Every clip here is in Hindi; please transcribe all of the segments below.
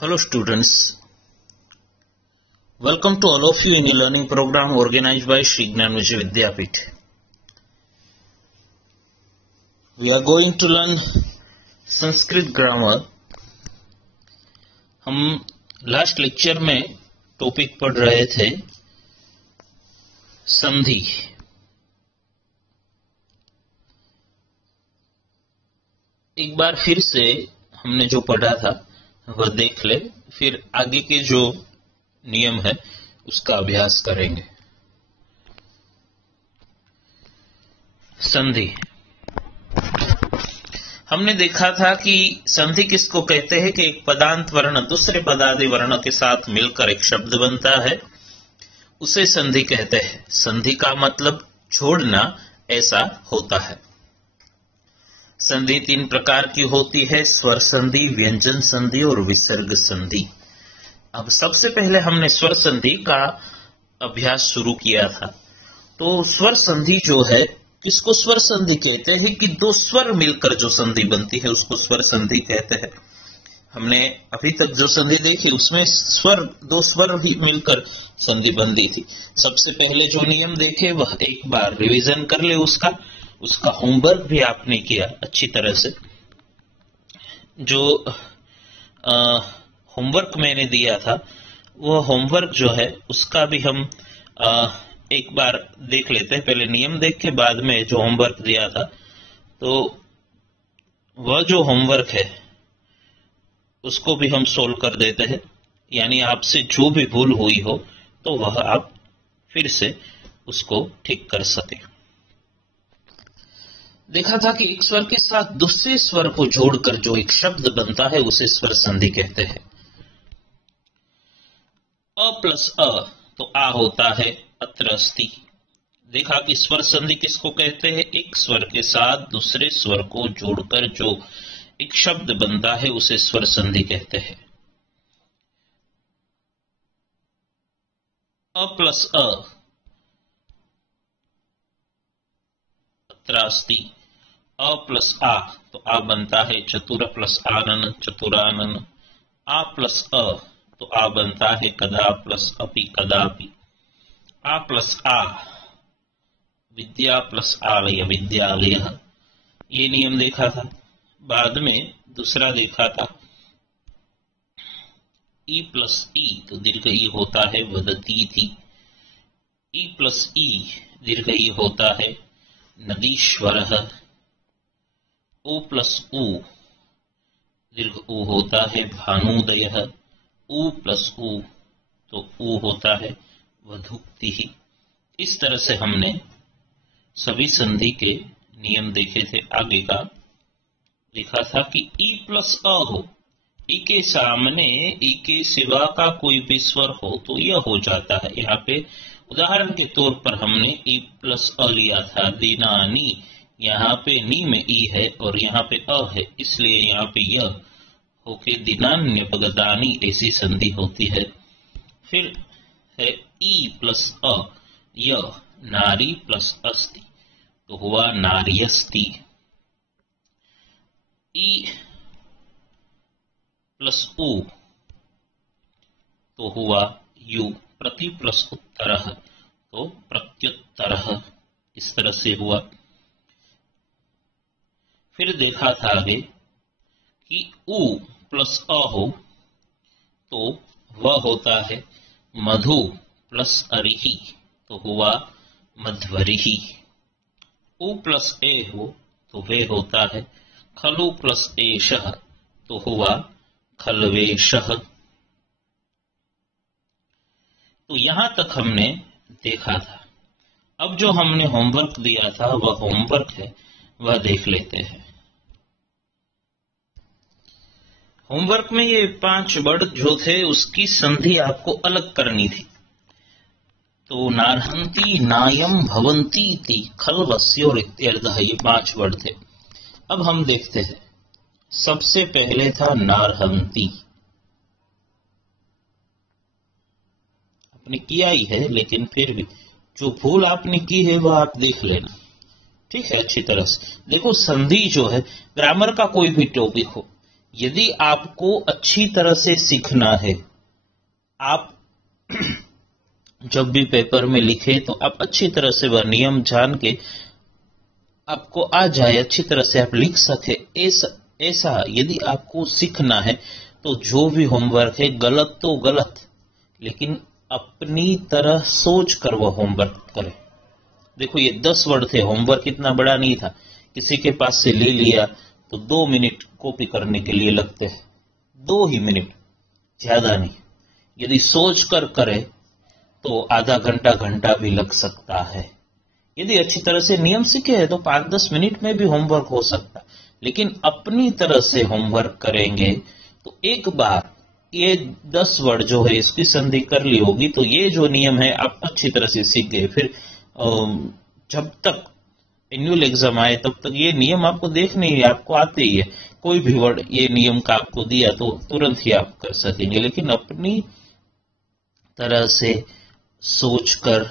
Hello students, welcome to all of you in a learning program organized by Shri Gnan Vijay Vidyapeeth. We are going to learn Sanskrit grammar. हम लास्ट लेक्चर में टॉपिक पढ़ रहे थे संधि। एक बार फिर से हमने जो पढ़ा था वह देख ले, फिर आगे के जो नियम है उसका अभ्यास करेंगे। संधि हमने देखा था कि संधि किसको कहते हैं कि एक पदांत वर्ण दूसरे पदादि वर्ण के साथ मिलकर एक शब्द बनता है, उसे संधि कहते हैं। संधि का मतलब जोड़ना ऐसा होता है। संधि तीन प्रकार की होती है, स्वर संधि, व्यंजन संधि और विसर्ग संधि। अब सबसे पहले हमने स्वर संधि का अभ्यास शुरू किया था। तो स्वर संधि जो है, किसको स्वर संधि कहते हैं कि दो स्वर मिलकर जो संधि बनती है उसको स्वर संधि कहते हैं। हमने अभी तक जो संधि देखी उसमें दो स्वर भी मिलकर संधि बनती थी। सबसे पहले जो नियम देखे वह एक बार रिवीजन कर ले, उसका होमवर्क भी आपने किया अच्छी तरह से। जो होमवर्क मैंने दिया था वो होमवर्क जो है उसका भी हम एक बार देख लेते हैं। पहले नियम देख के बाद में जो होमवर्क दिया था, तो वह जो होमवर्क है उसको भी हम सोल्व कर देते हैं। यानी आपसे जो भी भूल हुई हो तो वह आप फिर से उसको ठीक कर सके। देखा था कि एक स्वर के साथ दूसरे स्वर को जोड़कर जो एक शब्द बनता है उसे स्वर संधि कहते हैं। अ प्लस अ तो आ होता है अत्र अस्ति। देखा कि स्वर संधि किसको कहते हैं, एक स्वर के साथ दूसरे स्वर को जोड़कर जो एक शब्द बनता है उसे स्वर संधि कहते हैं। अ प्लस अ अत्र अस्ति। अ प्लस आ तो आ बनता है चतुर प्लस आनन चतुरानन। आ प्लस अ तो आ बनता है कदा प्लस अपि कदापि। आ प्लस आ विद्या प्लस आलय विद्यालय। ये नियम देखा था। बाद में दूसरा देखा था ई प्लस ई तो दीर्घ ई होता है वदती थी। ई प्लस ई दीर्घ ई होता है नदीश्वर। ओ प्लस उ दीर्घ उ होता है भानुदय। उ प्लस उ तो उ होता है वधुक्ति। इस तरह से हमने सभी संधि के नियम देखे थे। आगे का देखा था कि ई प्लस अ हो, ई के सामने ई के सिवा का कोई भी स्वर हो तो यह हो जाता है। यहाँ पे उदाहरण के तौर पर हमने ई प्लस अ लिया था, दीनानी। यहाँ पे नी में ई है और यहाँ पे अ है, इसलिए यहाँ पे यह होके दिनान्य पगदानी ऐसी संधि होती है। फिर है ई प्लस अ, यह नारी प्लस अस्ति तो हुआ नार्यस्ति। ई प्लस उ तो हुआ यु। प्रति प्लस उत्तरः तो प्रत्युत्तरः। इस तरह से हुआ। फिर देखा था आगे कि उ प्लस अ हो तो वह होता है मधु प्लस अरिहि तो हुआ मध्वरिहि। उ प्लस ए हो तो वे होता है खलु प्लस एषः तो हुआ खलवेशः। तो यहां तक हमने देखा था। अब जो हमने होमवर्क दिया था वह होमवर्क है, वह देख लेते हैं। होमवर्क में ये 5 वर्ड जो थे उसकी संधि आपको अलग करनी थी। तो नारहंती नायम भवंती इति खलवस्योर इत्यर्थः, ये 5 वर्ड थे। अब हम देखते हैं। सबसे पहले था नारहंती। आपने किया ही है, लेकिन फिर भी जो भूल आपने की है वह आप देख लेना, ठीक है, अच्छी तरह से देखो। संधि जो है, ग्रामर का कोई भी टॉपिक हो, यदि आपको अच्छी तरह से सीखना है, आप जब भी पेपर में लिखे तो आप अच्छी तरह से वह नियम जान के आपको आ जाए, अच्छी तरह से आप लिख सके, ऐसा यदि आपको सीखना है तो जो भी होमवर्क है गलत तो गलत, लेकिन अपनी तरह सोच कर वह होमवर्क करें। देखो ये 10 वर्ड थे, होमवर्क इतना बड़ा नहीं था, किसी के पास से ले लिया तो 2 मिनट कॉपी करने के लिए लगते हैं, 2 ही मिनट, ज्यादा नहीं। यदि सोच कर करे तो आधा घंटा घंटा भी लग सकता है। यदि अच्छी तरह से नियम सीखे हैं तो 5-10 मिनट में भी होमवर्क हो सकता है, लेकिन अपनी तरह से होमवर्क करेंगे तो एक बार ये 10 वर्ड जो है इसकी संधि कर ली होगी तो ये जो नियम है आप अच्छी तरह से सीख गए। फिर जब तक एनुअल एग्जाम आए तब तक ये नियम आपको देखने ही, आपको आते ही है। कोई भी वर्ड ये नियम का आपको दिया तो तुरंत ही आप कर सकेंगे, लेकिन अपनी तरह से सोचकर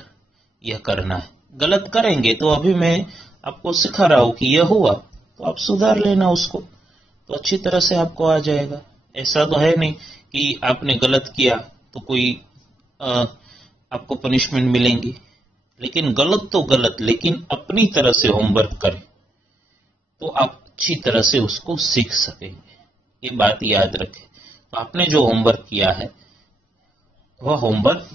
यह करना है। गलत करेंगे तो अभी मैं आपको सिखा रहा हूं कि यह हुआ तो आप सुधार लेना उसको, तो अच्छी तरह से आपको आ जाएगा। ऐसा तो है नहीं कि आपने गलत किया तो कोई आपको पनिशमेंट मिलेंगी, लेकिन गलत तो गलत, लेकिन अपनी तरह से होमवर्क करें तो आप अच्छी तरह से उसको सीख सकेंगे। ये बात याद रखें। तो आपने जो होमवर्क किया है वह होमवर्क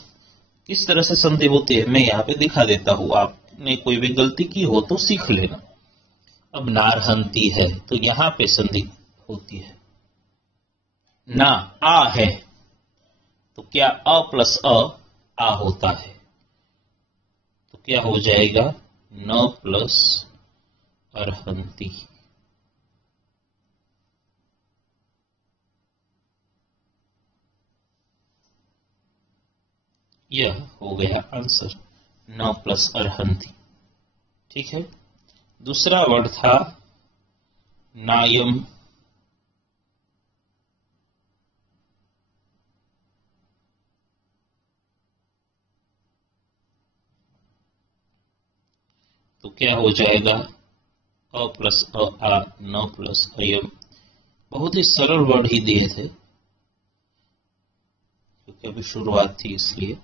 किस तरह से संधि होती है मैं यहाँ पे दिखा देता हूँ। आपने कोई भी गलती की हो तो सीख लेना। अब नारहंती है तो यहाँ पे संधि होती है। ना आ है तो क्या अ प्लस आ होता है, तो क्या हो जाएगा न प्लस अर्हंती। यह हो गया आंसर, न प्लस अर्हंती। ठीक है। दूसरा वर्ड था नायम। तो क्या हो जाएगा अ प्लस आ न प्लस अयम। बहुत ही सरल वर्ड ही दिए थे क्योंकि अभी शुरुआत थी, इसलिए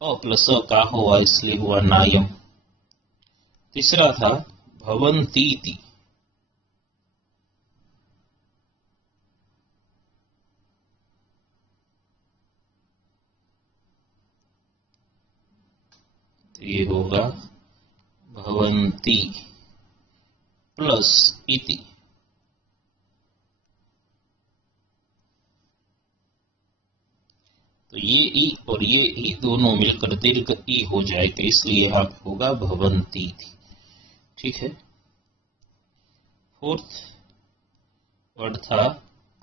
अ प्लस अ का हुआ इसलिए हुआ नायम। तीसरा था भवंतीति। तो ये होगा भवंती प्लस इति। तो ये ई और ये ई दोनों मिलकर दीर्घ ई हो जाएगा, इसलिए यहाँ होगा भवंती थी। ठीक है। फोर्थ वर्ड था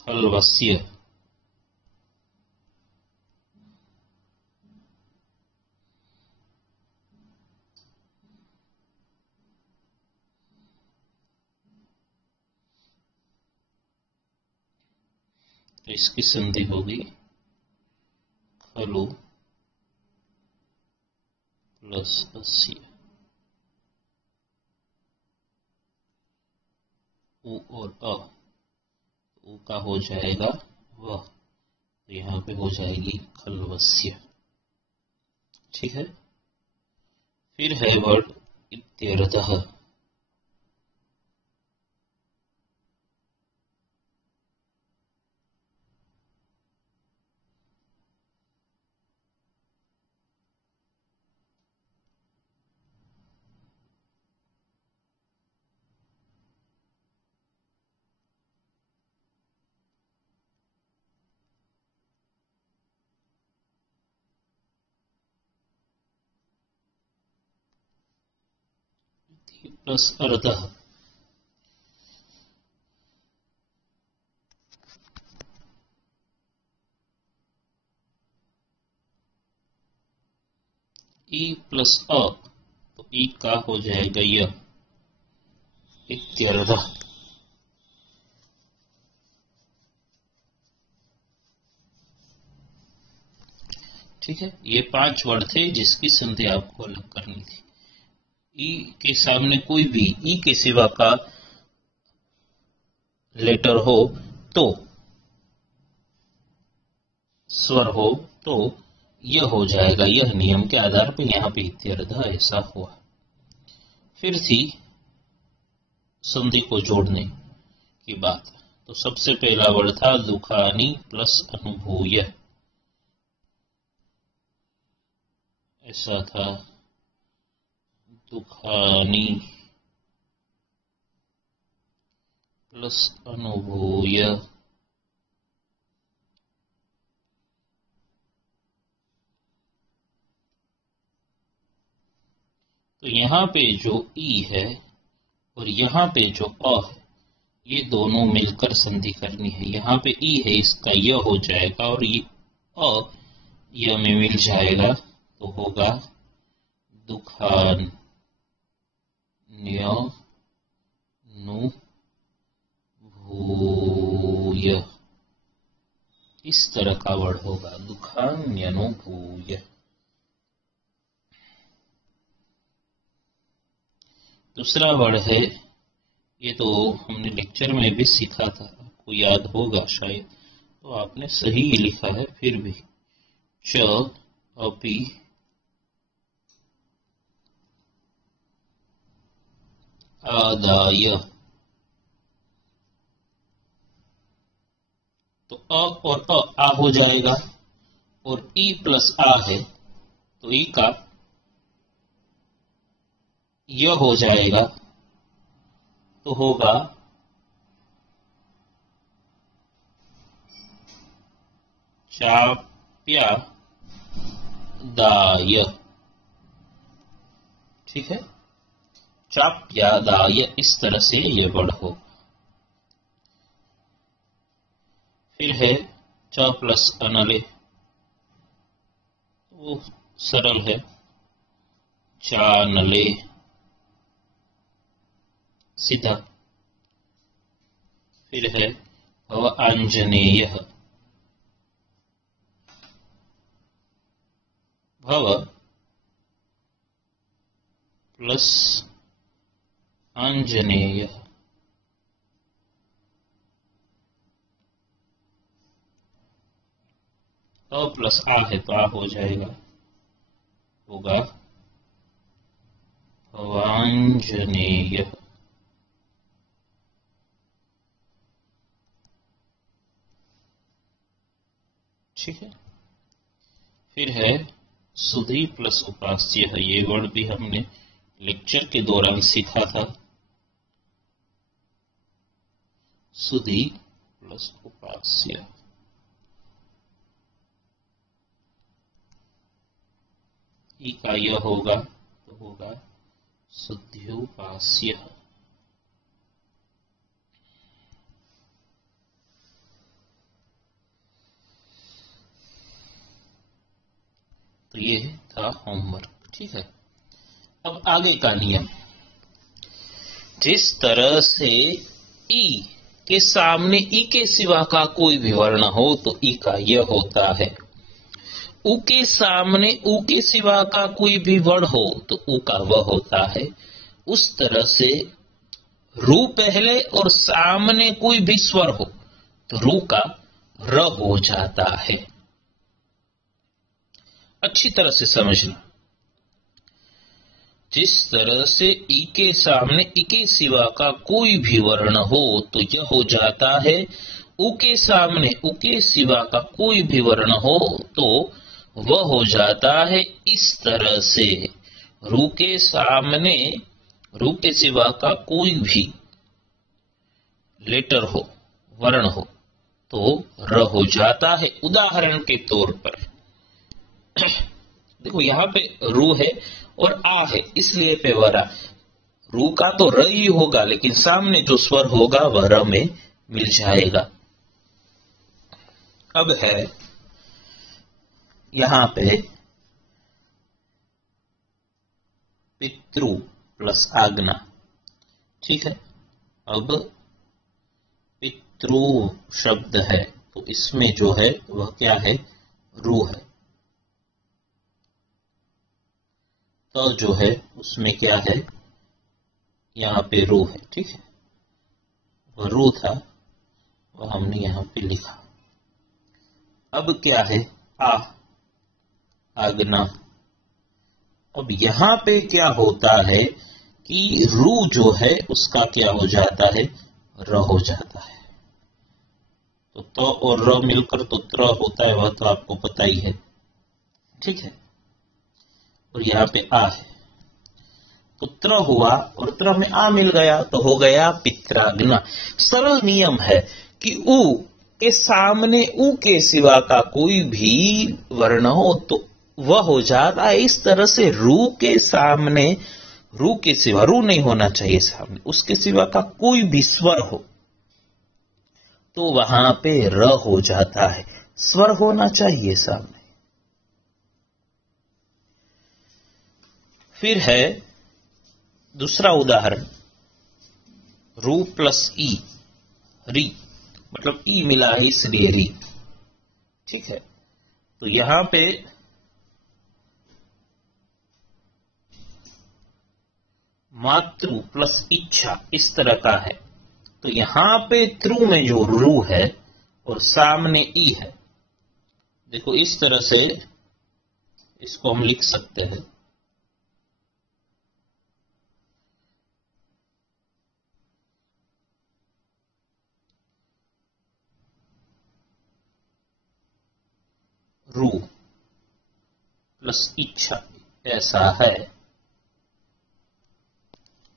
खलवस्य। तो इसकी संधि होगी खलु प्लस अस्य। उ और अ, उ का हो जाएगा वह, तो यहाँ पे हो जाएगी खलवस्य। ठीक है। फिर है वर्ड इत्यर्थः। प्लस अर्धः। ई प्लस अ, तो ई का हो जाएगा यह इत्यर्थः। ठीक है। ये 5 वर्ड थे जिसकी संधि आपको अलग करनी थी। ई के सामने कोई भी ई के सिवा का लेटर हो तो स्वर हो तो यह हो जाएगा। यह नियम के आधार पर यहाँ पे इत्यर्थ ऐसा हुआ। फिर थी संधि को जोड़ने की बात। तो सबसे पहला वर्ड था दुखानी प्लस अनुभूय, ऐसा था दुखानी प्लस अनुभूय। तो यहाँ पे जो ई है और यहाँ पे जो अ है, ये दोनों मिलकर संधि करनी है। यहाँ पे ई है, इसका य हो जाएगा और ये अ य में मिल जाएगा तो होगा दुखान्य नु भूय। इस तरह का वर्ड होगा दुखान्यनुभूय। दूसरा वर्ड है, ये तो हमने लेक्चर में भी सीखा था, आपको याद होगा शायद, तो आपने सही लिखा है फिर भी, च अपि आदाय। तो अ और आ हो जाएगा और ई प्लस आ है तो ई का य हो जाएगा तो होगा चाप्या दाय। ठीक है, चाप्यादाय, इस तरह से ये वर्ड हो। फिर है च प्लस अनले, वो सरल है, चानले, सीधा। फिर है भव आंजनेय, भव प्लस आंजनेय। अ प्लस आ है तो आ हो जाएगा, होगा भवांजनेय। ठीक है। फिर है सुधी प्लस उपास्य है, ये वर्ड भी हमने लेक्चर के दौरान सीखा था। सुधी प्लस उपास्य, ई का यह होगा तो होगा शुद्ध्युपास्य। तो ये था होमवर्क। ठीक है, अब आगे का नियम। जिस तरह से ई के सामने ई के सिवा का कोई भी वर्ण हो तो ई का यह होता है। उ के सामने उ के सिवा का कोई भी वर्ण हो तो उ का वह होता है। उस तरह से रू पहले और सामने कोई भी स्वर हो तो रू का र हो जाता है। अच्छी तरह से समझना। जिस तरह से ई के सामने ई के सिवा का कोई भी वर्ण हो तो यह हो जाता है। उ के सामने उ के सिवा का कोई भी वर्ण हो तो वह हो जाता है। इस तरह से रू के सामने रू के सिवा का कोई भी लेटर हो, वर्ण हो तो र हो जाता है। उदाहरण के तौर पर देखो, यहां पे रू है और आ है, इसलिए पे वरा। रू का तो र ही होगा, लेकिन सामने जो स्वर होगा वह र में मिल जाएगा। अब है यहां पे पितृ प्लस आज्ञा। ठीक है, अब पितृ शब्द है तो इसमें जो है वह क्या है, रू है। तो जो है उसमें क्या है, यहाँ पे रू है। ठीक है, वह रू था वो हमने यहाँ पे लिखा। अब क्या है, आगना। अब यहाँ पे क्या होता है कि रू जो है उसका क्या हो जाता है, र हो जाता है। तो और र मिलकर तो त्र होता है, वह तो आपको पता ही है, ठीक है। और यहाँ पे आ है, तो त्र हुआ और त्र में आ मिल गया तो हो गया पित्राग्ना। सरल नियम है कि उ के सामने उ के सिवा का कोई भी वर्ण हो तो वह हो जाता है। इस तरह से रू के सामने, रू के सिवा, रू नहीं होना चाहिए सामने, उसके सिवा का कोई भी स्वर हो तो वहां पे र हो जाता है, स्वर होना चाहिए सामने। फिर है दूसरा उदाहरण, रू प्लस ई, री, मतलब ई मिला है इसलिए री, ठीक है। तो यहां पे मातृ प्लस इच्छा इस तरह का है, तो यहां पे त्रु में जो रू है और सामने ई है, देखो इस तरह से इसको हम लिख सकते हैं। रू प्लस इच्छा ऐसा है,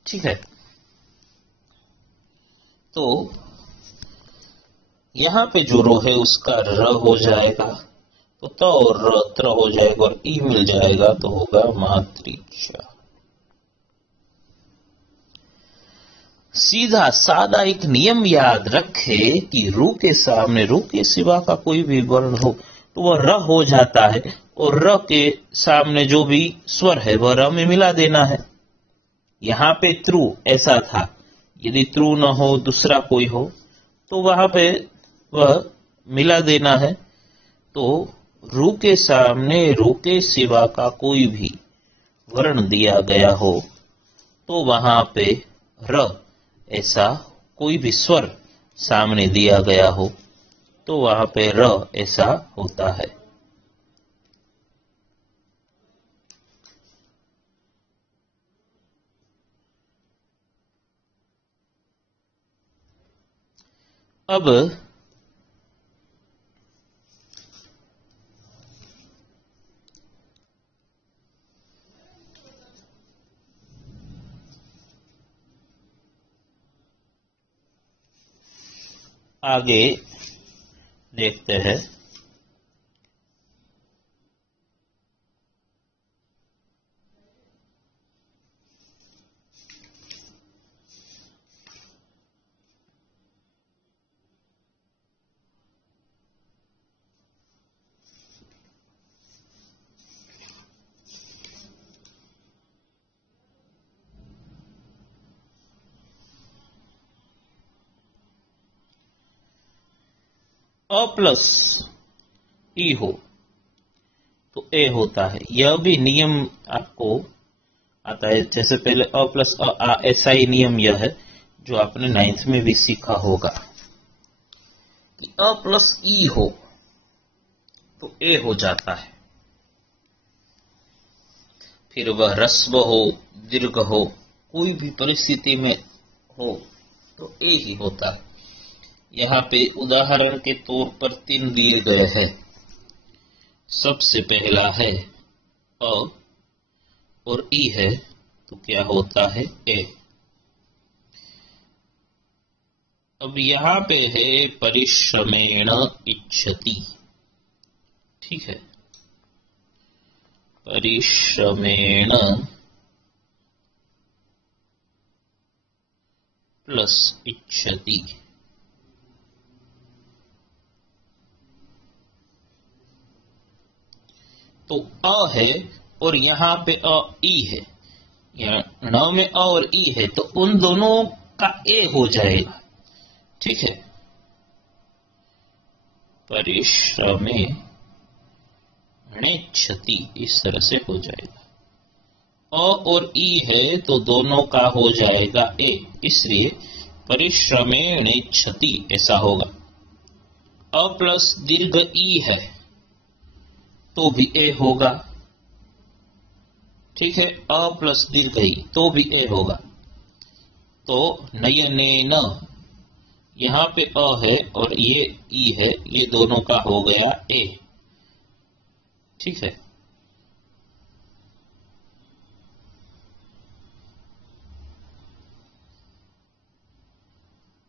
ठीक है। तो यहां पे जो रो है उसका र हो जाएगा, तो त और र त्र हो जाएगा और ई मिल जाएगा तो होगा मातृइच्छा। सीधा सादा एक नियम याद रखे कि रू के सामने, रू के सिवा का कोई भी वर्ण हो तो वह र हो जाता है, और र के सामने जो भी स्वर है वह र में मिला देना है। यहां पे त्रु ऐसा था, यदि त्रु न हो दूसरा कोई हो तो वहां पे वह मिला देना है। तो रू के सामने रू के सिवा का कोई भी वर्ण दिया गया हो तो वहां पे र, ऐसा कोई भी स्वर सामने दिया गया हो तो वहां पे र ऐसा होता है। अब आगे देखते हैं। अ प्लस ई हो तो ए होता है। यह भी नियम आपको आता है, जैसे पहले अ प्लस अ, ऐसा ही नियम यह है जो आपने 9th में भी सीखा होगा कि अ प्लस ई हो तो ए हो जाता है। फिर वह ह्रस्व हो, दीर्घ हो, कोई भी परिस्थिति में हो तो ए ही होता है। यहाँ पे उदाहरण के तौर पर 3 दिए गए हैं। सबसे पहला है अ और ई है तो क्या होता है, ए। अब यहाँ पे है परिश्रमेण इच्छति, ठीक है, परिश्रमेण प्लस इच्छति। तो अ है और यहाँ पे अ ई है, यहाँ न में अ और ई है तो उन दोनों का ए हो जाएगा, ठीक है। परिश्रमे नेच्छति इस तरह से हो जाएगा। अ और ई है तो दोनों का हो जाएगा ए, इसलिए परिश्रमे नेच्छति ऐसा होगा। अ प्लस दीर्घ ई है तो भी ए होगा। ठीक है, अ प्लस दीर्घ ई तो भी ए होगा। तो नयनेन, यहां पे अ है और ये ई है, ये दोनों का हो गया ए। ठीक है,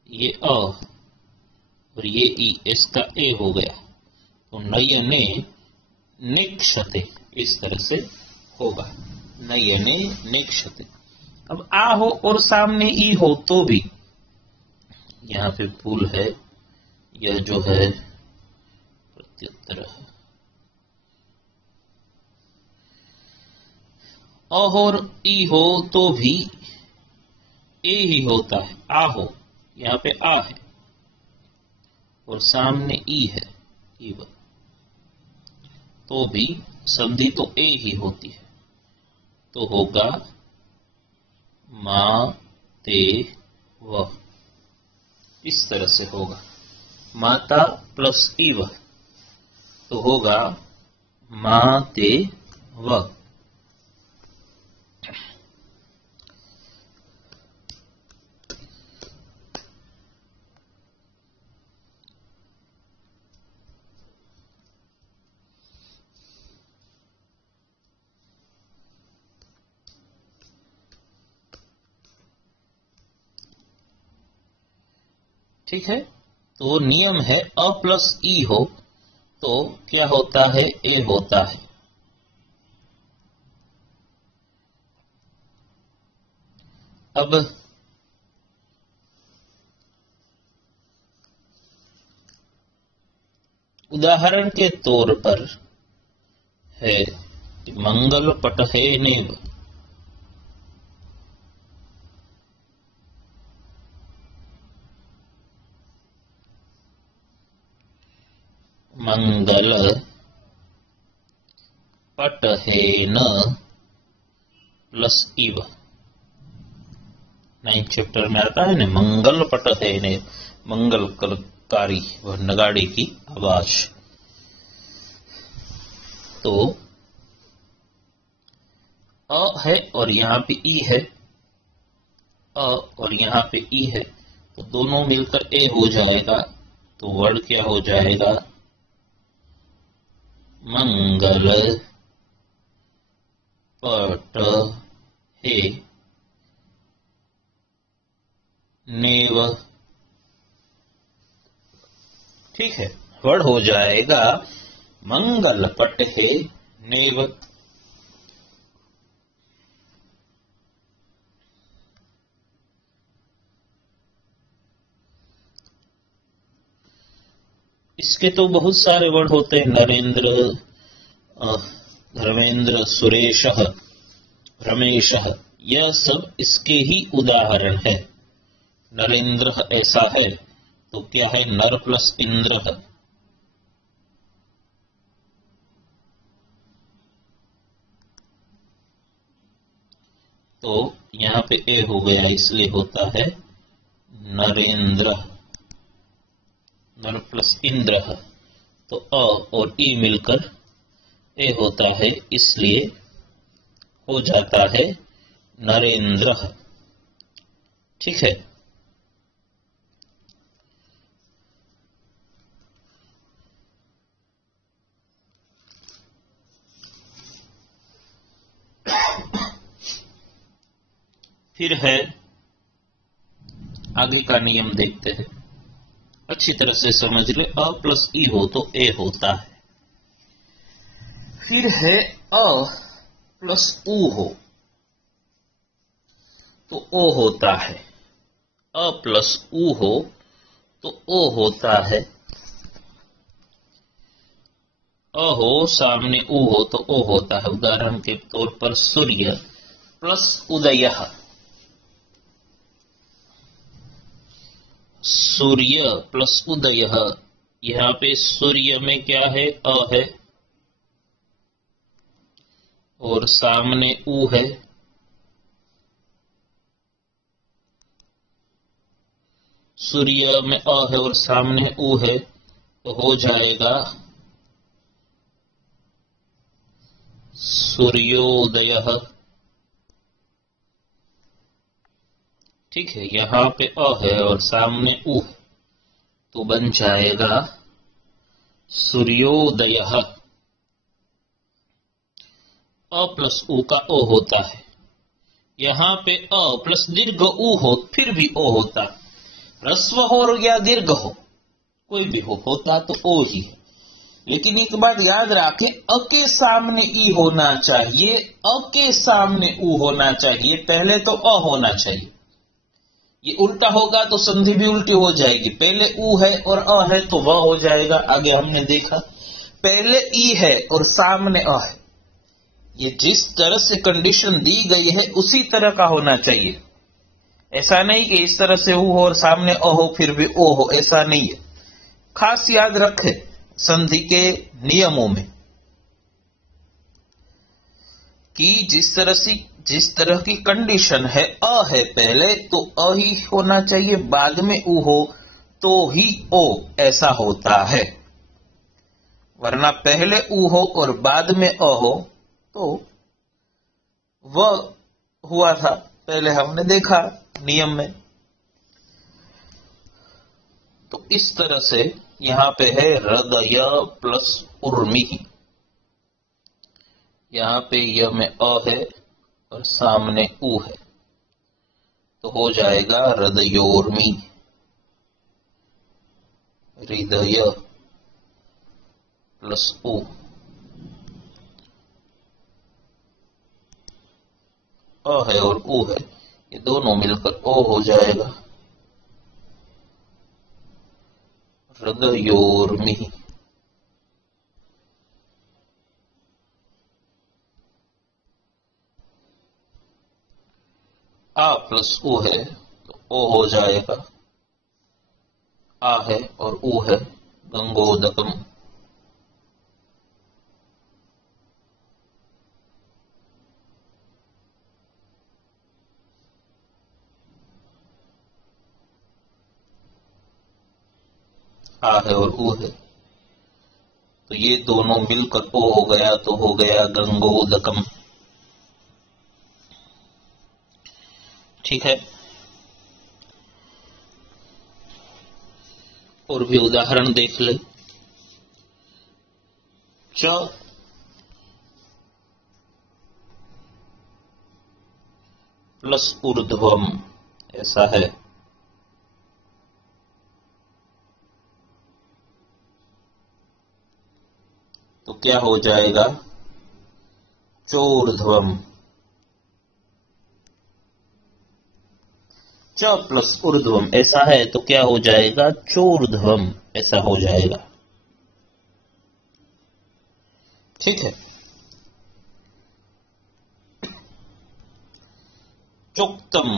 ये अ और ये ई, इसका ए हो गया। तो नयने निक्षते, इस तरह से होगा, नयने निक्षते। अब आ हो और सामने ई हो तो भी, यहां पे भूल है, यह जो है प्रत्युत्तर है। अ और ई हो तो भी ए ही होता है। आ हो, यहां पे आ है और सामने ई है, ई तो भी संधि तो ए ही होती है। तो होगा मा ते व, इस तरह से होगा। माता प्लस इव तो होगा मा ते व। ठीक है, तो नियम है अ प्लस ई हो तो क्या होता है, ए होता है। अब उदाहरण के तौर पर है मंगल पटहे नेव, मंगल पटहेन प्लस इव, 9th चैप्टर में आता है ना, मंगल पटहेन, मंगल कलकारी वह नगाड़े की आवाज। तो अ है और यहां पे ई है, अ और यहां पे ई है, तो दोनों मिलकर ए हो जाएगा। तो वर्ड क्या हो जाएगा, मंगल पट हे नेव। ठीक है, वर्ड हो जाएगा मंगल पट हे नेव। इसके तो बहुत सारे वर्ड होते हैं, नरेंद्र, धर्मेंद्र, सुरेश, रमेश, यह सब इसके ही उदाहरण है। नरेंद्र ऐसा है तो क्या है, नर प्लस इंद्र। तो यहां पे ए हो गया, इसलिए होता है नरेंद्र, नर प्लस इंद्र। तो अ और ई मिलकर ए होता है, इसलिए हो जाता है नरेंद्र। ठीक है, फिर है आगे का नियम देखते हैं, अच्छी तरह से समझ ले। अ प्लस ई हो तो ए होता है। फिर है अ प्लस उ हो तो ओ होता है। अ प्लस उ हो तो ओ होता है। अ हो सामने उ हो तो ओ होता है। उदाहरण के तौर पर सूर्य प्लस उदय, सूर्य प्लस उदय। यहां पे सूर्य में क्या है, अ है और सामने उ है। सूर्य में अ है और सामने उ है तो हो जाएगा सूर्योदयः। ठीक है, यहां पे अ है और सामने उ, तो बन जाएगा सूर्योदयः। अ प्लस उ का ओ होता है, यहां पे अ प्लस दीर्घ उ हो फिर भी ओ होता, ह्रस्व हो या दीर्घ हो कोई भी हो, होता तो ओ ही है। लेकिन एक बात याद रखें, अ के सामने ई होना चाहिए, अ के सामने उ होना चाहिए, पहले तो अ होना चाहिए। ये उल्टा होगा तो संधि भी उल्टी हो जाएगी, पहले उ है और अ है तो वह हो जाएगा। आगे हमने देखा पहले ई है और सामने अ है, ये जिस तरह से कंडीशन दी गई है उसी तरह का होना चाहिए। ऐसा नहीं कि इस तरह से उ हो और सामने अ हो फिर भी ओ हो, ऐसा नहीं है। खास याद रखे संधि के नियमों में कि जिस तरह की कंडीशन है, अ है पहले तो अ ही होना चाहिए, बाद में उ हो तो ही ओ, ऐसा होता है। वरना पहले उ हो और बाद में अ हो तो वह हुआ था, पहले हमने देखा नियम में। तो इस तरह से यहां पे है हृदय प्लस उर्मी, यहां पे य में अ है और सामने उ है, तो हो जाएगा हृदयोर्मी, हृदय प्लस उ। अ है और उ है, ये दोनों मिलकर ओ हो जाएगा हृदयोर्मी। आ प्लस उ है तो ओ हो जाएगा, आ है और उ है गंगोदकम। आ है और उ है, तो ये दोनों मिलकर ओ हो गया, तो हो गया गंगोदकम। ठीक है, और भी उदाहरण देख ले। च प्लस ऊर्ध्वम, ऐसा है, तो क्या हो जाएगा चोर्ध्वम। च प्लस ऊर्ध्वम ऐसा है तो क्या हो जाएगा चोर्ध्वम, ऐसा हो जाएगा। ठीक है, चोक्तम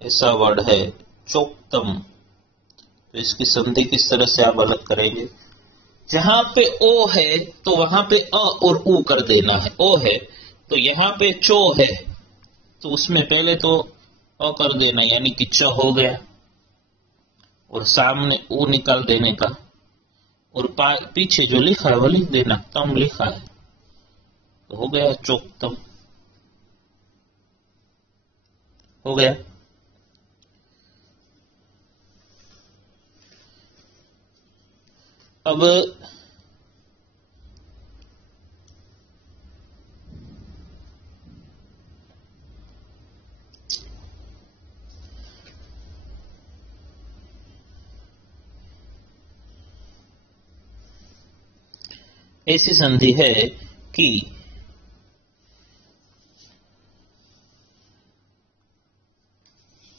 ऐसा वर्ड है, चोक्तम। तो इसकी संधि किस तरह से आप अलग करेंगे, जहां पे ओ है तो वहां पे अ और उ कर देना है। ओ है तो यहां पे चो है तो उसमें पहले तो अ कर देना, यानी कि च हो गया, और सामने उ निकाल देने का, और पीछे जो लिखा है वो लिख देना, तम लिखा है, तो हो गया चोक्तम, हो गया। अब ऐसी संधि है कि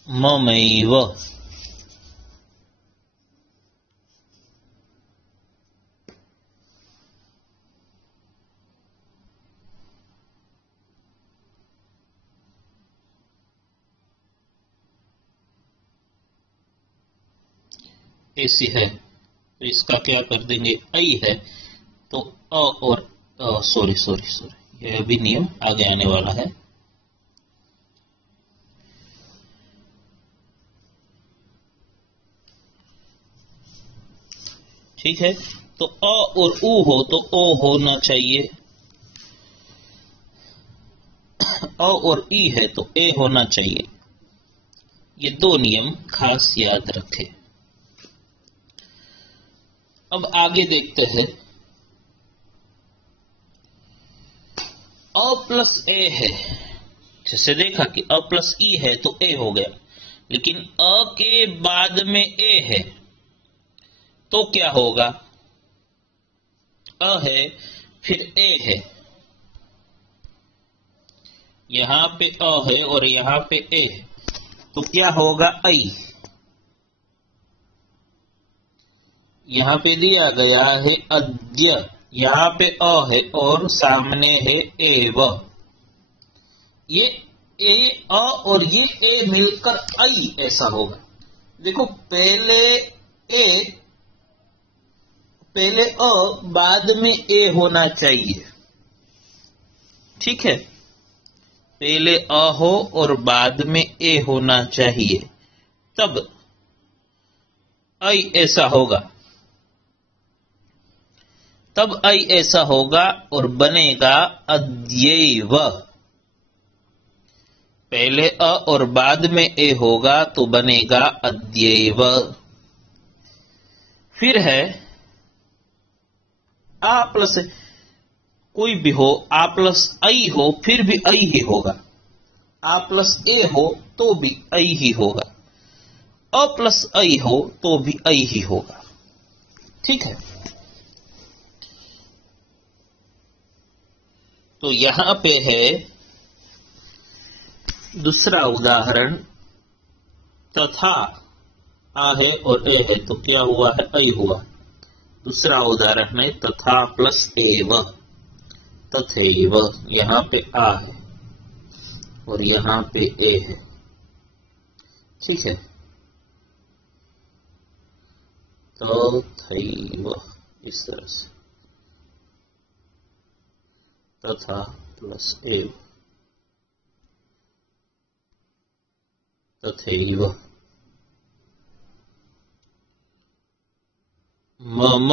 ममैव, ऐसी है तो इसका क्या कर देंगे, ऐ है तो अ और सॉरी सॉरी सॉरी, यह भी नियम आगे आने वाला है। ठीक है, तो अ और उ हो तो ओ होना चाहिए, अ और ई है तो ए होना चाहिए। ये दो नियम खास याद रखें। अब आगे देखते हैं। अ प्लस ए है, जैसे देखा कि अ प्लस ई है तो ए हो गया, लेकिन अ के बाद में ए है तो क्या होगा? अ है फिर ए है, यहां पे अ है और यहां पे ए है, तो क्या होगा? आई। यहां पे दिया गया है अद्य, यहां पे अ है और सामने है एव। ये ए अ और ये ए मिलकर आई ऐसा होगा। देखो पहले अ बाद में ए होना चाहिए, ठीक है, पहले अ हो और बाद में ए होना चाहिए, तब आई ऐसा होगा, तब आई ऐसा होगा और बनेगा अद्यैव। पहले अ और बाद में ए होगा तो बनेगा अद्यैव। फिर है आ प्लस कोई भी हो, आ प्लस आई हो फिर भी आई ही होगा, आ प्लस ए हो तो भी आई ही होगा, अ प्लस आई हो तो भी आई ही होगा, ठीक है। तो यहां पे है दूसरा उदाहरण, तथा आ है और ए है तो क्या हुआ है? आई हुआ। दूसरा उदाहरण में तथा प्लस एव, तथैव, यहां पे आ है और यहां पे ए है, ठीक है, तथैव इस तरह से, तथा प्लस एव, तथैव, मम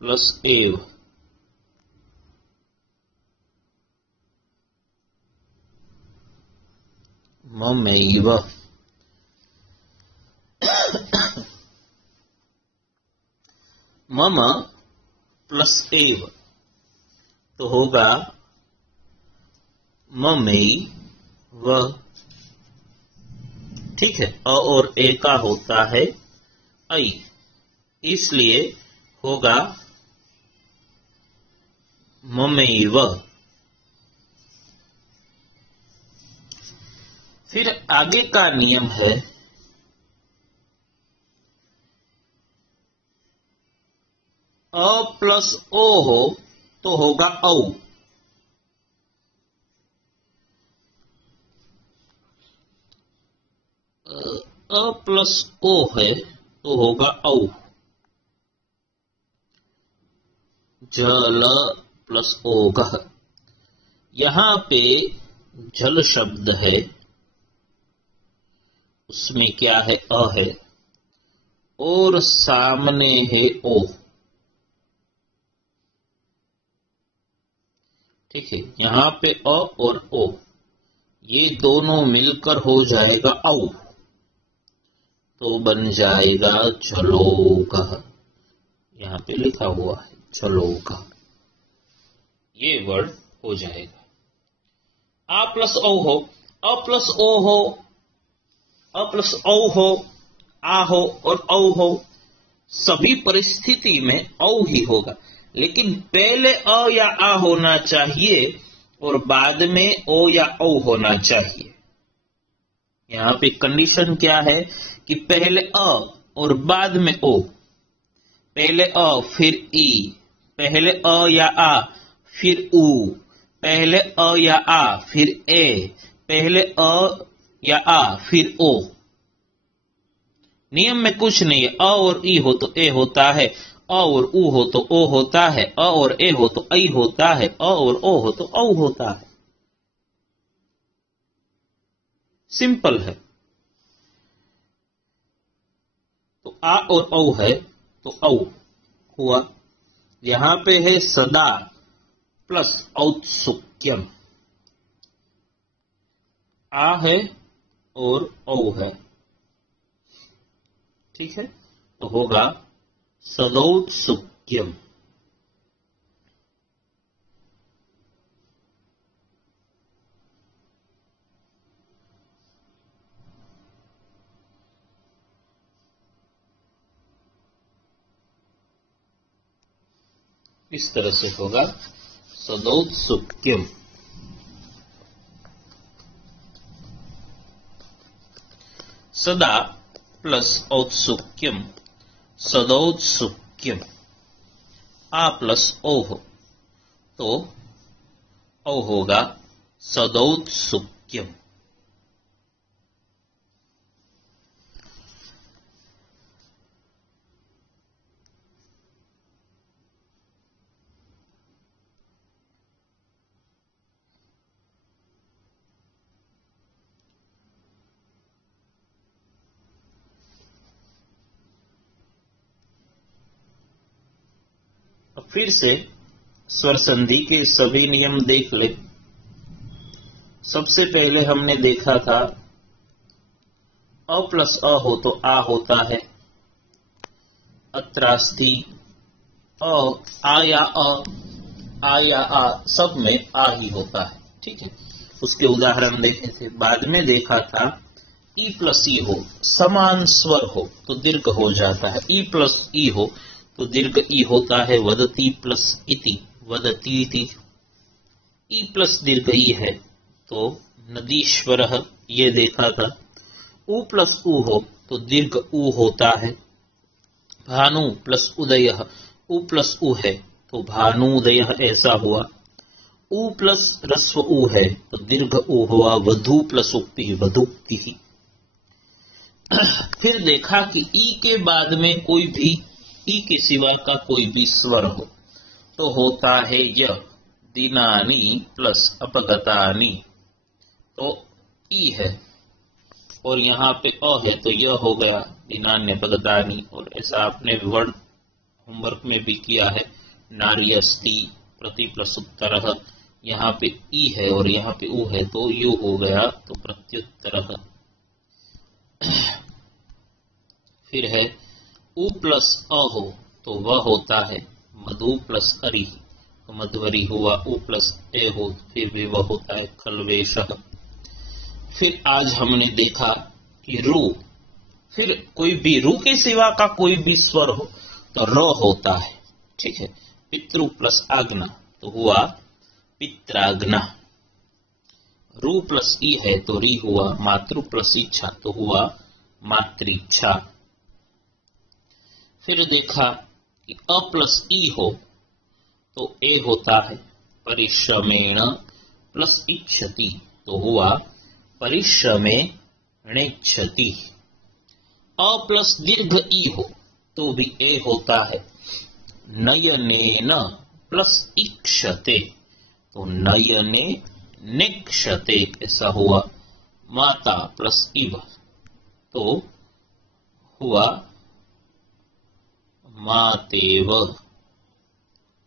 प्लस एव, ममैव, मम प्लस एव तो होगा ममैव, ठीक है, अ और ए का होता है आई, इसलिए होगा ममैव। फिर आगे का नियम है अ प्लस ओ हो तो होगा औ, अ प्लस ओ है तो होगा औ, जल प्लस ओग, यहां पे जल शब्द है, उसमें क्या है? अ है और सामने है ओ, ठीक है, यहां पे अ और ओ ये दोनों मिलकर हो जाएगा औ, तो बन जाएगा जलोग, यहां पे लिखा हुआ है जलोग, ये वर्ड हो जाएगा। आ प्लस ओ हो, अ प्लस ओ हो, अ प्लस औ हो, आ हो और औ हो, सभी परिस्थिति में औ ही होगा, लेकिन पहले अ या आ होना चाहिए और बाद में ओ या औ होना चाहिए। यहां पे कंडीशन क्या है कि पहले अ और बाद में ओ, पहले अ फिर ई, पहले अ या आ फिर उ, पहले अ या आ फिर ए, पहले अ या आ फिर ओ। नियम में कुछ नहीं है, अ और ई हो तो ए होता है, अ और उ हो तो ओ होता है, अ और ए हो तो आई होता है, अ और ओ हो तो औ होता है, सिंपल है। आ और औ है तो औ हुआ। यहां पे है सदा प्लस औत्सुक्यम, आ है और औ है, ठीक है, तो होगा सदौत्सुक्यम। इस तरह से होगा सदौत्सुक्यम। सदा प्लस औत्सुक्यम, सदौत्सुक्यम। आ प्लस ओ हो तो औ होगा सदौत्सुक्यम। अब फिर से स्वर संधि के सभी नियम देख ले। सबसे पहले हमने देखा था अ प्लस अ हो तो आ होता है, अत्रास्ति अ, आ या आ सब में आ ही होता है, ठीक है। उसके उदाहरण देखे थे। बाद में देखा था ई प्लस ई हो, समान स्वर हो तो दीर्घ हो जाता है। ई प्लस ई हो तो दीर्घ ई होता है। वदती प्लस इति, वदती इति। ई प्लस दीर्घ ई है तो नदीश्वर, ये देखा था। उ प्लस उ हो तो दीर्घ उ होता है। भानु प्लस उदय, उ प्लस उ है तो भानुदय, ऐसा हुआ। उ प्लस रस्व उ है तो दीर्घ उ हुआ। वधु प्लस उक्ति, वधुक्ति। फिर देखा कि ई के बाद में कोई भी, ई के सिवा का कोई भी स्वर हो तो होता है य। दिनानि प्लस अपगतानि तो ई है, और यहाँ पे अ है तो यह हो गया दिनान्य अपगतानि। और ऐसा आपने वर्ड होमवर्क में भी किया है। नारी अस्ति प्रति प्लस उत्तर, यहाँ पे ई है और यहाँ पे उ है तो यू हो गया तो प्रत्युत्तर। फिर है उ प्लस अ हो तो वह होता है मधु प्लस अरि, तो मधुवरी हुआ। उ प्लस ए हो फिर भी वह होता है खलवेश। फिर आज हमने देखा कि रू, फिर कोई भी रू के सिवा का कोई भी स्वर हो तो र होता है, ठीक है। पितृ प्लस आज्ञा तो हुआ पित्राग्ना। रू प्लस ई है तो री हुआ। मातृ प्लस इच्छा तो हुआ मातृच्छा। फिर देखा कि अ प्लस ई हो तो ए होता है परिश्रमेण प्लस इच्छति तो हुआ परिश्रमे णेच्छति। अ प्लस दीर्घ ई हो तो भी ए होता है नयनेन प्लस इक्षते तो नयने निक्षते, ऐसा हुआ। माता प्लस इव तो हुआ मातेव,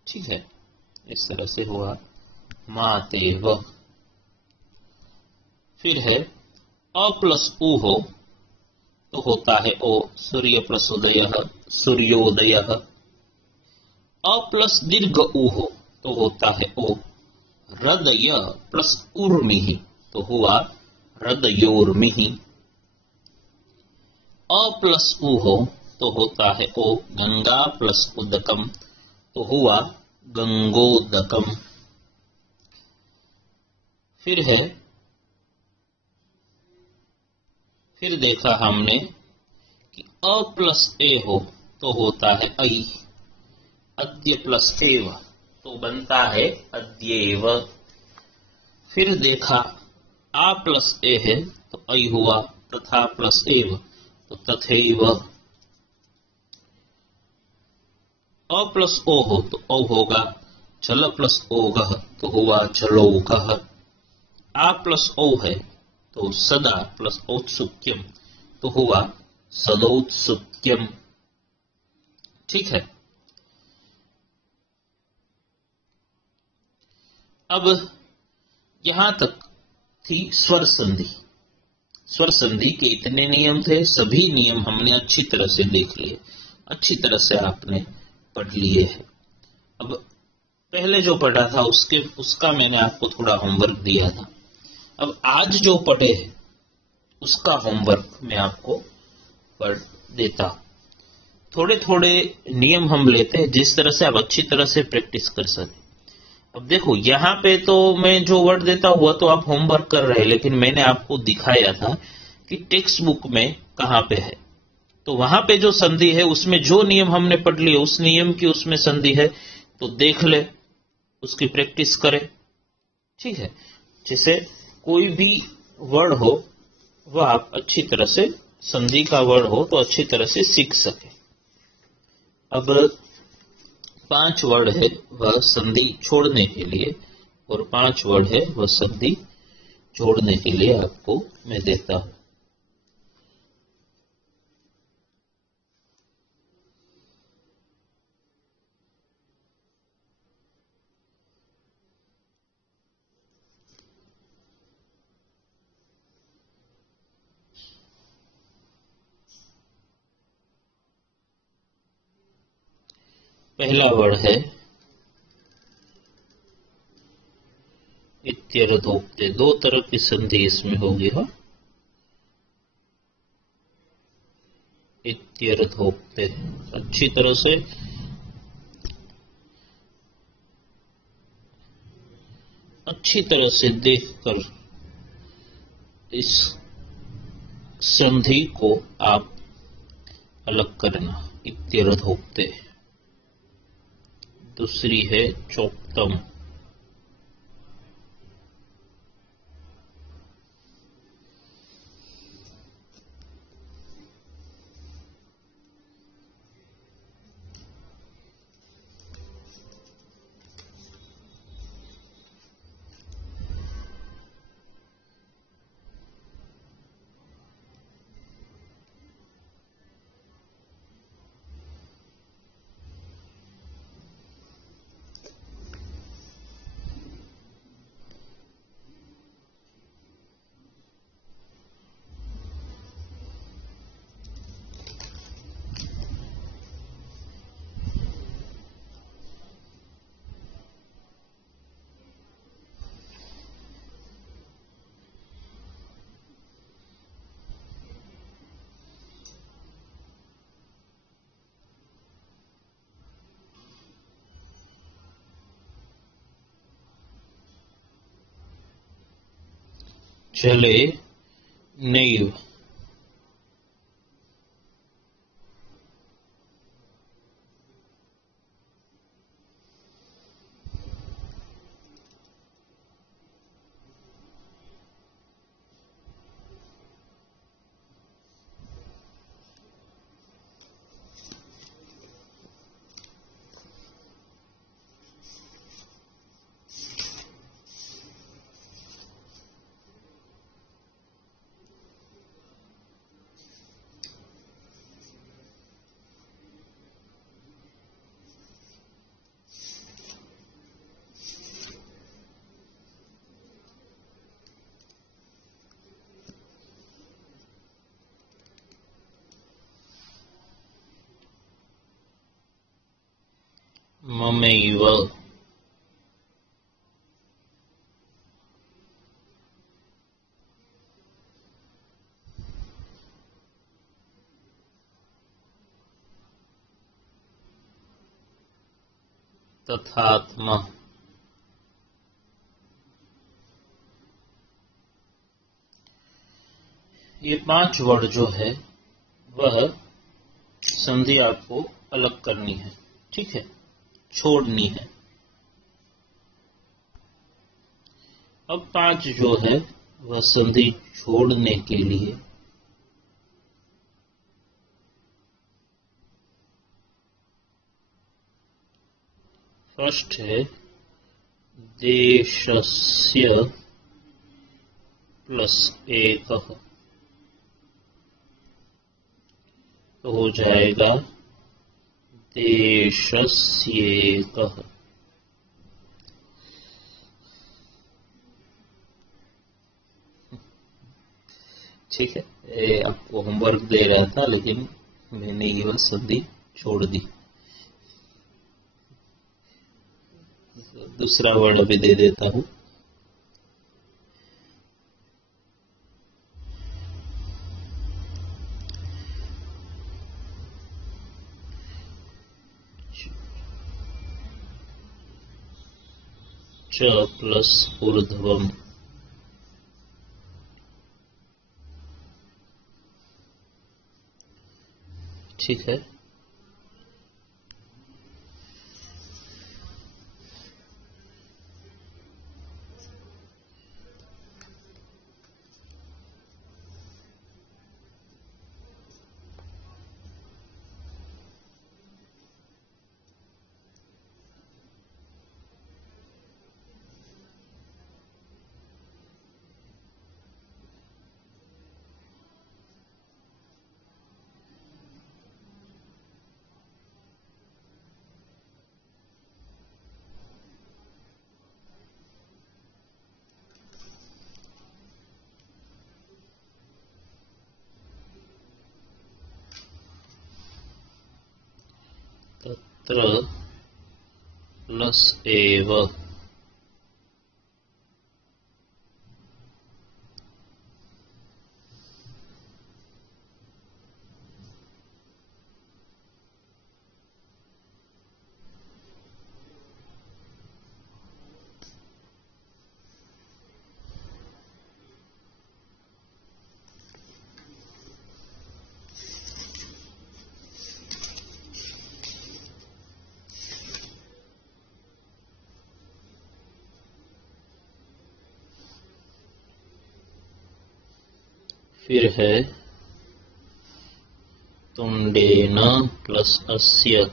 ठीक है, इस तरह से हुआ मातेव। फिर है अ प्लस उ हो तो होता है ओ। सूर्य प्लस उदय सूर्योदय। अ प्लस दीर्घ उ हो तो होता है ओ। हृदय प्लस उर्मि तो हुआ हृदयोर्मि। अ प्लस उ हो तो होता है ओ। गंगा प्लस उदकम तो हुआ गंगोदकम। फिर है, फिर देखा हमने कि अ प्लस ए हो तो होता है ऐ। अद्य प्लस एव तो बनता है अद्येव। फिर देखा आ प्लस ए है तो ऐ हुआ। तथा प्लस एव तो तथैव। अ प्लस ओ हो तो औ होगा। चल प्लस ओगह तो हुआ चलौकः। आ प्लस ओ है तो सदा प्लस औत्सुक्यम तो हुआ सदौत्सुक्यम। ठीक है। अब यहां तक थी स्वर संधि। स्वर संधि के इतने नियम थे, सभी नियम हमने अच्छी तरह से देख लिए, अच्छी तरह से आपने पढ़ लिए हैं। अब पहले जो पढ़ा था उसका मैंने आपको थोड़ा होमवर्क दिया था। अब आज जो पढ़े हैं उसका होमवर्क मैं आपको पढ़ देता। थोड़े थोड़े नियम हम लेते हैं जिस तरह से आप अच्छी तरह से प्रैक्टिस कर सके। अब देखो यहाँ पे तो मैं जो वर्ड देता हुआ तो आप होमवर्क कर रहे हैं, लेकिन मैंने आपको दिखाया था कि टेक्स्ट बुक में कहां पे है। तो वहां पे जो संधि है उसमें जो नियम हमने पढ़ लिए उस नियम की उसमें संधि है, तो देख ले, उसकी प्रैक्टिस करे। ठीक है, जैसे कोई भी वर्ड हो वह आप अच्छी तरह से, संधि का वर्ड हो तो अच्छी तरह से सीख सके। अब 5 वर्ड है वह संधि छोड़ने के लिए और 5 वर्ड है वह संधि जोड़ने के लिए आपको मैं देता हूं। पहला वर्ड है इत्यर्थोक्ते। 2 तरह की संधि इसमें होगी। हाँ, इत्यर्थोक्ते अच्छी तरह से देखकर इस संधि को आप अलग करना। इत्यर्थोक्ते। दूसरी है चोक्तम। चले नैव। ममैव। तथात्मा। ये 5 वर्ड जो है वह संधि आपको अलग करनी है। ठीक है, छोड़नी है। अब 5 जो है वह संधि छोड़ने के लिए फर्स्ट है देशस्य प्लस एकः, तो हो जाएगा तेषस्येकः। ठीक है, आपको होमवर्क दे रहा था लेकिन मैंने ये संधि छोड़ दी। दूसरा वर्ड अभी दे देता हूं। च प्लस ऊर्ध्वम। ठीक है, तत्र प्लस एव। फिर है तुंडेन प्लस अस्य।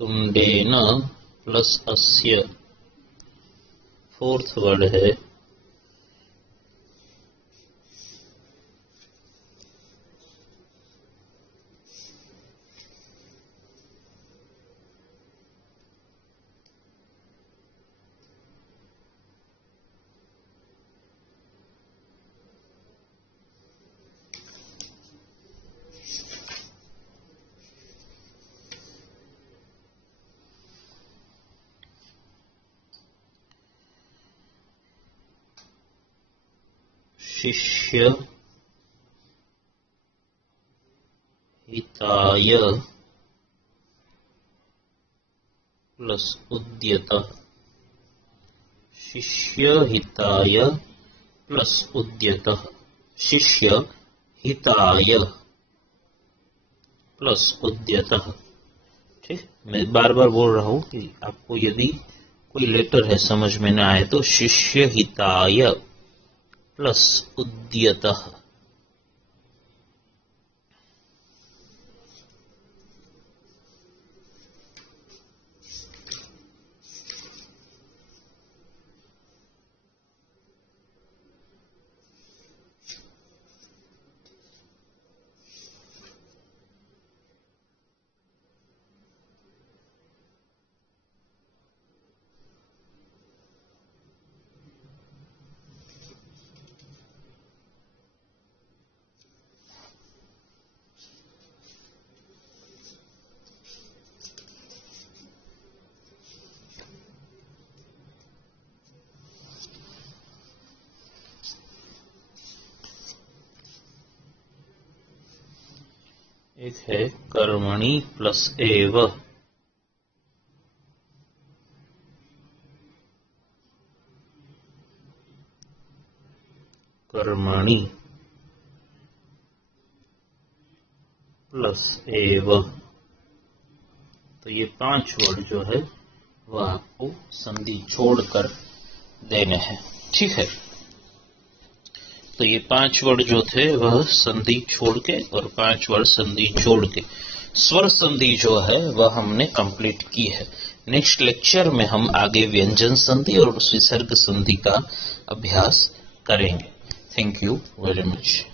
तुंडेन प्लस अस्य। फोर्थ वर्ड है शिष्य हिताय प्लस उद्यतः। शिष्य हिताय प्लस उद्यतः। शिष्य हिताय प्लस उद्यतः। ठीक, मैं बार बार बोल रहा हूं कि आपको यदि कोई लेटर है समझ में ना आए तो शिष्य हिताय प्लस उद्यतः। एक है कर्मणि प्लस एव। कर्मणि प्लस एव। तो ये 5 वर्ड जो है वह आपको संधि छोड़कर देने हैं। ठीक है, तो ये 5 वर्ड जो थे वह संधि छोड़ के और 5 वर्ड संधि छोड़ के स्वर संधि जो है वह हमने कंप्लीट की है। नेक्स्ट लेक्चर में हम आगे व्यंजन संधि और विसर्ग संधि का अभ्यास करेंगे। Thank you very much.